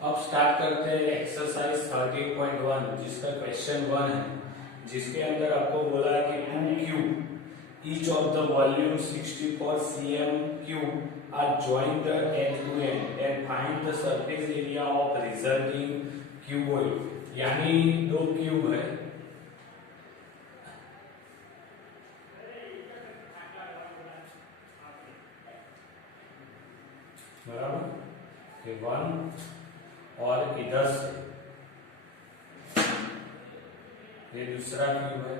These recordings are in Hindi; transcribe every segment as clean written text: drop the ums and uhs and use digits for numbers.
अब स्टार्ट करते हैं एक्सरसाइज 13.1 जिसका क्वेश्चन 1 है, जिसके अंदर आपको बोला है कि 2 cube each of the volume 64 cm cube are joined end to end and find the surface area of resulting cuboid। यानी दो क्यूब है, बराबर, ये 1 और इधर से ये दूसरा क्यूब है।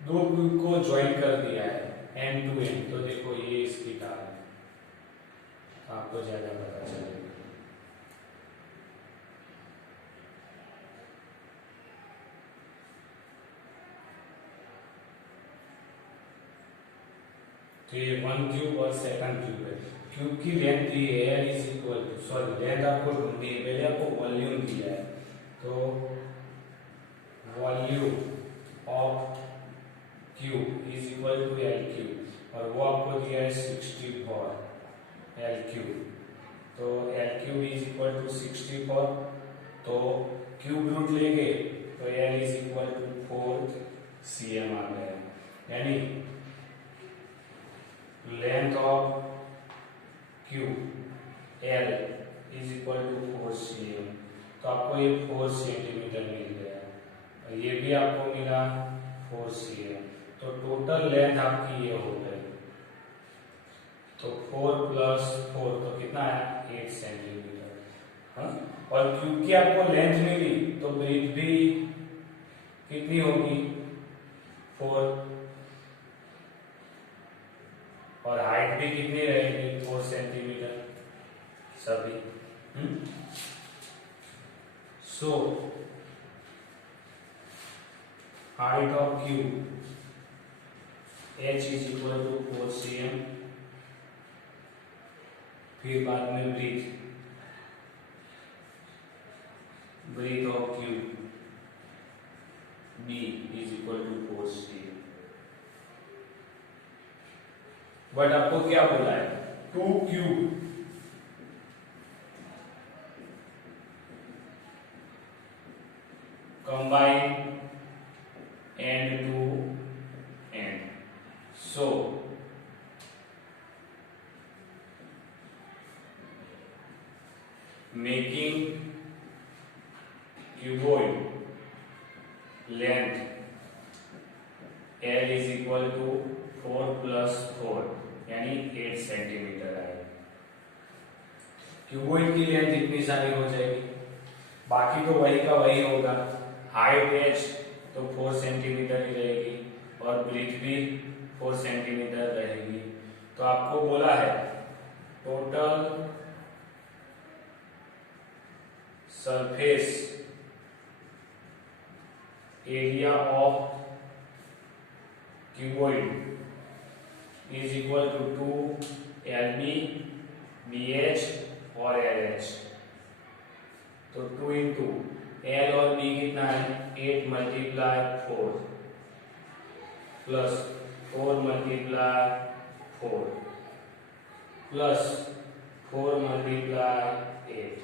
दो क्यूब को ज्वाइन कर दिया है एंड टू एंड, तो देखो ये इसकी तार है, आपको ज्यादा पता चलेगा। तो ये 1 क्यूब और सेकंड क्यूब है। क्यूब की लेंथ दी है, L is equal to, sorry length आपको ढूंढनी है, पहले आपको वॉल्यूम दिया है, तो volume of cube is equal to L cube, और वो आपको दिया है 64 एल क्यूब, तो L cube is equal to 64, तो क्यूब रूट लेंगे तो L is equal to 4 cm आ गया, यानी length of cube L is equal to 4 cm, तो आपको ये 4 सेंटीमीटर मिल गया, ये भी आपको मिला 4 cm, तो टोटल लेंथ आपकी ये हो गई, तो 4 प्लस 4 तो कितना है 8 सेंटीमीटर। हाँ, और क्यूब की आपको लेंथ मिली तो ब्रीथ भी कितनी होगी 4, और हाइट भी कितनी रहेगी 4 सेंटीमीटर सभी। So height of cube h is equal to 4 cm, फिर बाद में breadth of cube b is equal to 4 cm। But आपको क्या बोला है 2 cube combine end to end, so making cuboid length L is equal to 4 plus 4 यानी 8 सेंटीमीटर है। क्यूबॉइड की लेंथ इतनी सारी हो जाएगी, बाकी तो वही का वही होगा, हाइट h तो 4 सेंटीमीटर ही रहेगी और ब्रीथ भी 4 सेंटीमीटर रहेगी, तो आपको बोला है total surface area of cuboid is equal to 2 LB BH और LH, तो 2 इंटू L और B कितना है 8 multiply 4 plus 4 multiply 4 plus 4 multiply 8,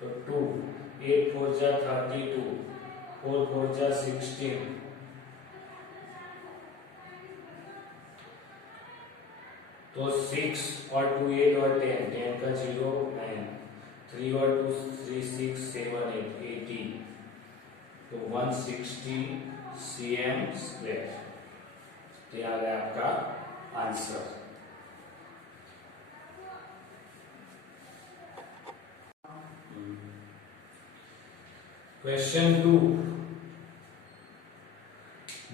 तो 2 8 4 जा 32, 4 4 जा 16, तो 6 और 2 8 और 10, 10 का 0 9, 3 और 2 3 6 7 8 80, तो 160 cm स्क्वायर, तो यह है आपका आंसर। क्वेश्चन 2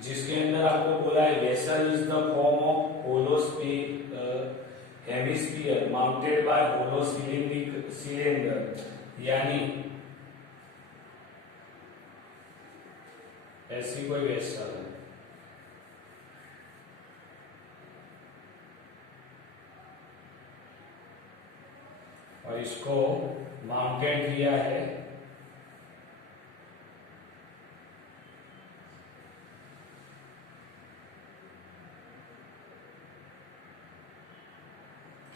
जिसके अंदर आपको बोला है vessel is the form of hollow hemisphere mounted by hollow cylinder, यानी ऐसी कोई वेसल है, और इसको माउंटेड किया है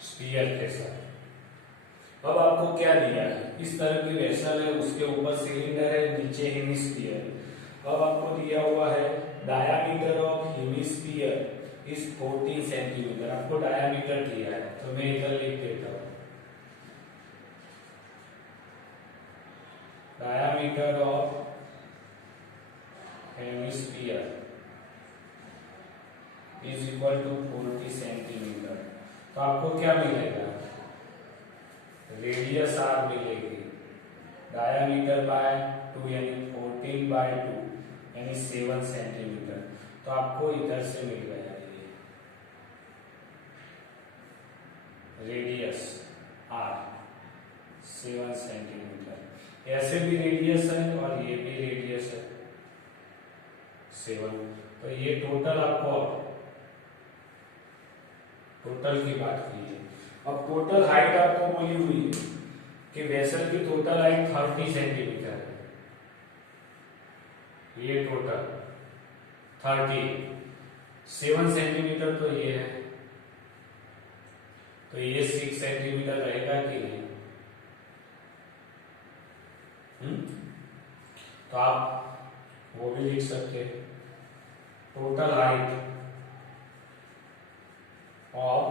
स्फीयर के साथ। अब आपको क्या दिया है, इस तरह की वेसल है, उसके ऊपर सिलेंडर है, नीचे हेमिस्फीयर। अब आपको दिया हुआ है diameter of hemisphere is 14 centimetre, आपको डायामीटर दिया है, तो मैं इधर लिख देता हूं diameter of hemisphere is equal to 40 centimetre. तो आपको क्या मिलेगा, रेडियस आर मिलेगी, डायामीटर बाय 2 यानी 14 बाय 2 यानी 7 सेंटीमीटर। तो आपको इधर से मिल गया ये रेडियस आर 7 सेंटीमीटर। ऐसे भी रेडियस है और ये भी रेडियस है 7। तो ये टोटल आपको टोटल की बात की है। अब टोटल हाइट आपको बोली हुई है कि वेसल की टोटल हाइट 30 सेंटीमीटर है, ये टोटल 30, 7 सेंटीमीटर तो ये है, तो ये 6 सेंटीमीटर रहेगा कि नहीं? तो आप वो भी लिख सकते हैं, total height of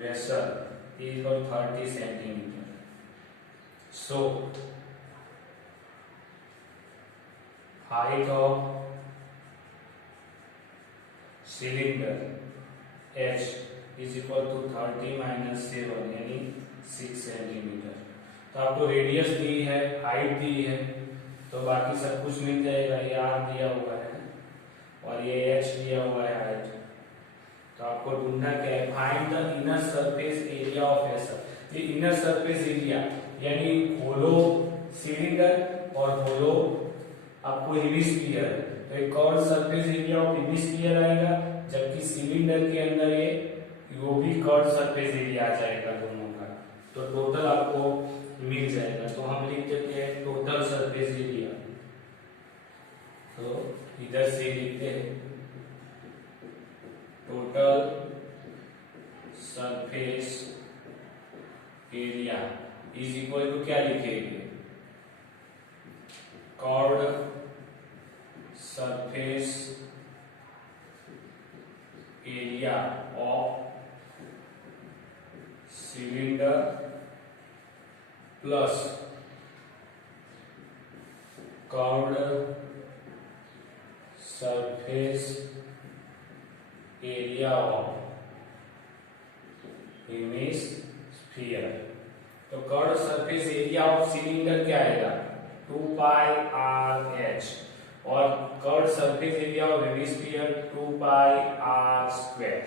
vessel is 30 centimetre. So height of cylinder H is equal to 30 minus 7 यानी 6 सेंटीमीटर। तो आपको रेडियस दी है, हाइट दी है, तो बाकी सब कुछ मिल जाएगा। ये R दिया हुआ है और ये H दिया हुआ है हाइट। तो आपको ढूंढना क्या है, find the inner surface area of vessel. ये इनर सरफेस एरिया यानी होलो सिलेंडर और होलो आपको हेमिस्फीयर है, तो एक curve surface area of hemisphere आएगा, जबकि सिलेंडर के अंदर ये वो भी कर्व सरफेस एरिया आ जाएगा दोनों का। तो टोटल आपको मिल जाएगा। तो हम लिख देते हैं टोटल सरफेस एरिया, तो इधर से लिखते हैं total surface area is equal to क्या लिखेंगे, curved surface area of cylinder plus curved surface area of hemisphere. तो curved surface area of cylinder क्या आएगा, 2 पाई आर एच, और curved surface area of hemisphere 2 pi R square.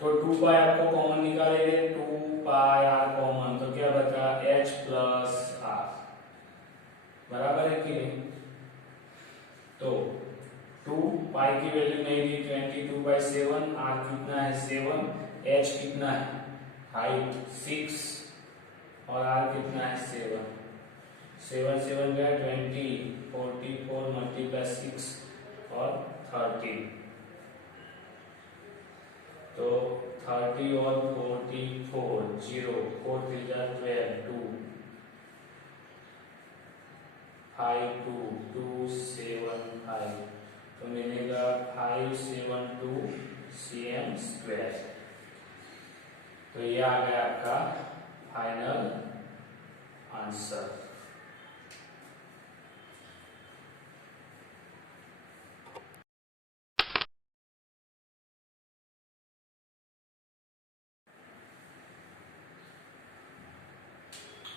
तो 2 पाई आपको कॉमन निकालेंगे, 2 पाई आर कॉमन, तो क्या बचा एच प्लस आर, बराबर है कि नहीं? तो 2 पाई की वैल्यू नहीं दी, 22/7, आर कितना है 7, एच कितना है हाइट 6 और आर कितना है 7, 7 7 गया 20, 44 मल्टीप्लाई 6 और 30, तो 30 और 44 0, 4 3 12, 2 5 2 2 7 5, तो मिलेगा 572 cm स्क्वायर। तो ये आ गया आपका फाइनल आंसर।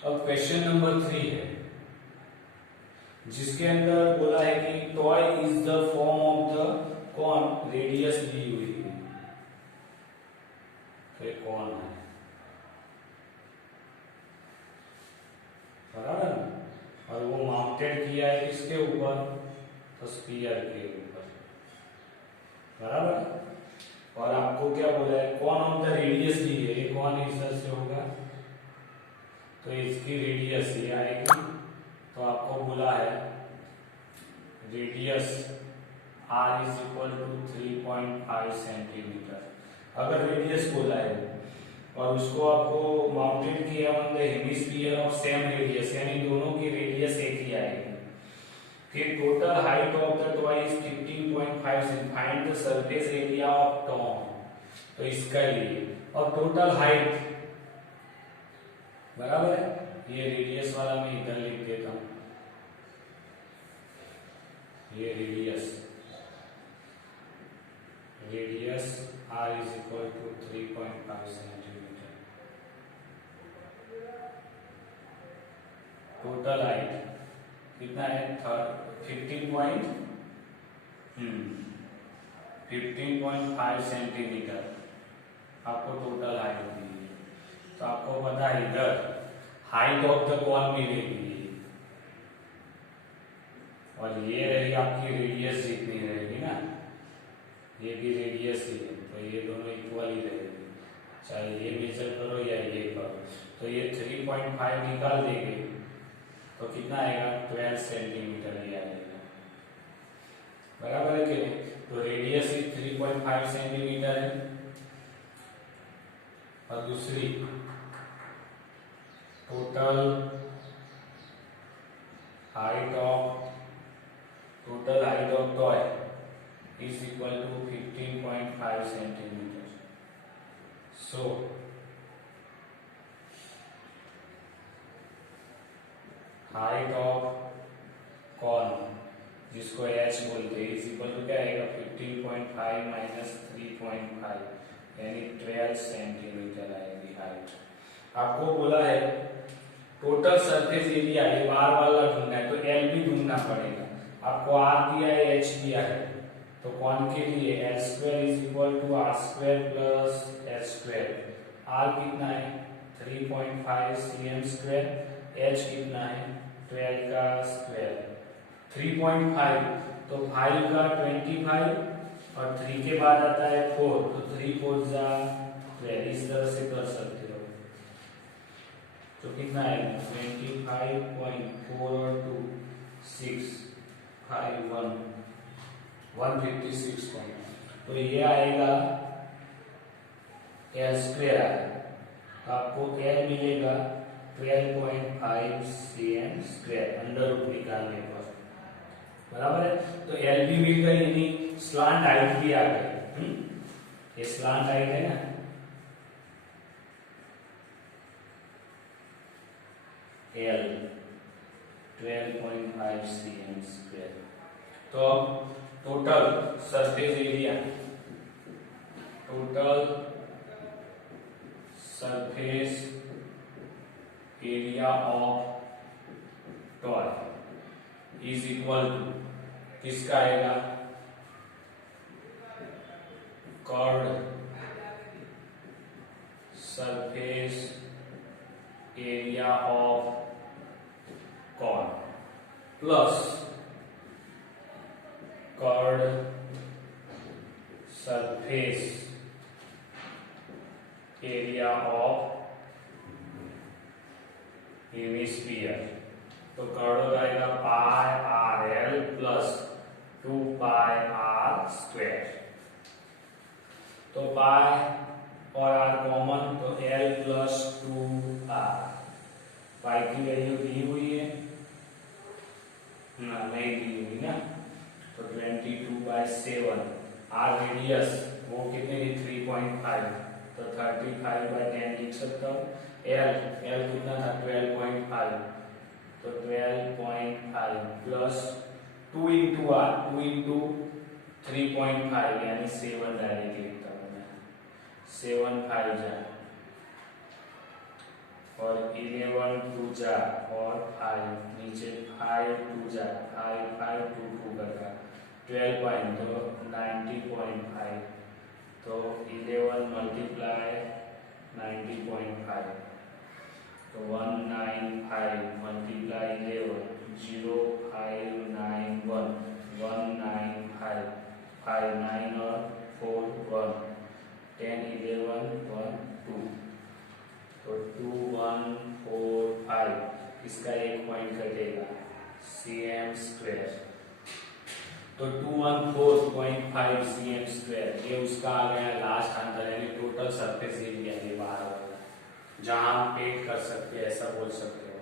अब क्वेश्चन नंबर 3 है, जिसके अंदर बोला है कि toy is the form of the कौन, रेडियस दी हुई है, तो कौन है, बराबर, और वो माउंटेड किया है किसके ऊपर, तो स्फीयर के ऊपर, बराबर। और आपको क्या बोला है, कौन ऑफ द रेडियस दी है, ये कौन इधर से होगा, तो इसकी रेडियस ये आएगी। तो आपको बोला है radius r is equal to 3.5 centimetre. अगर रेडियस बोला है और उसको आपको माउंटेड किया on the hemisphere of same radius, यानी दोनों की रेडियस एक ही आएगी। फिर total height of the toy is 15.5 centimetre, find the surface area of toy, तो इसका लिए और टोटल हाइट बराबर है, ये रेडियस वाला मैं इधर लिख देता हूं, ये radius r is equal to 3.5 centimetre. Total height कितना है 15.5 सेंटीमीटर आपको टोटल हाइट दी है। तो आपको पता है इधर हाइट ऑफ द कॉन मिलेगी और ये रही आपकी रेडियस जितनी रहेगी ना, ये भी रेडियस ही है, तो ये दोनों इक्वल ही रहेगी, चाहे ये मेजर करो या ये करो। तो ये 3.5 निकाल देंगे तो कितना आएगा 12 सेंटीमीटर ही आएगा, बराबर है कि नहीं। तो रेडियस ही 3.5 सेंटीमीटर है और दूसरी total height of toy is equal to 15.5 centimeters. So height of cone जिसको h बोलते हैं is equal to क्या आएगा 15.5 minus 3.5 यानी 12 सेंटीमीटर आएगी हाइट। आपको बोला है टोटल सरफेस एरिया ये बार वाला ढूंढना है, तो L भी ढूंढना पड़ेगा। आपको R दिया है, H दिया है, तो कौन के लिए L square is equal to R square plus H square. R कितना है 3.5 cm स्क्वायर, एच कितना है 12 का स्क्वायर। 3.5 तो 5 का 25 और 3 के बाद आता है 4, तो 3 4 जा 12, इस तरह से कर सकते हो। तो कितना है 25.4 और 2 6 5 1 156 पॉइंट, तो ये आएगा एल स्क्वायर आएगा, तो आपको एल मिलेगा 12.5 cm स्क्वायर अंडर रूट निकालने पर, बराबर है। तो एल भी मिल गई, यानी स्लांट हाइट भी आ गई। ये स्लांट हाइट है ना, एल 12.5 cm स्क्वायर। तो total surface area of toy is equal to किसका आएगा curved surface area of cone plus curved surface area of hemisphere. तो कर्व आएगा pi R L plus 2 pi R square. तो पाई और आर कॉमन, तो एल प्लस 2 आर। पाई की वैल्यू दी हुई है ना, नहीं दी हुई ना, तो 22/7। आर रेडियस वो कितने की 3.5, तो 35/10 लिख सकता हूँ। एल कितना था 12.5, तो 12.5 प्लस 2 इंटू आर, 2 इंटू 3.5 यानी 7 डायरेक्ट लिखता हूँ मैं, 7 5 जा और 11 2 जा और 5 नीचे 5 2 जा 5 5 2 2 करता 12 पॉइंट, तो 90.5, तो 11 मल्टीप्लाई 90.5, तो 195 मल्टीप्लाई 11 0591 195 5 9 और 4 1 10 11 1 2, तो 2145 इसका एक पॉइंट कटेगा cm स्क्वायर। तो 214.5 cm², ये उसका आ गया लास्ट आंसर, यानी टोटल सरफेस एरिया ये बाहर वाला, जहां हम पेंट कर सकते हैं, ऐसा बोल सकते हो।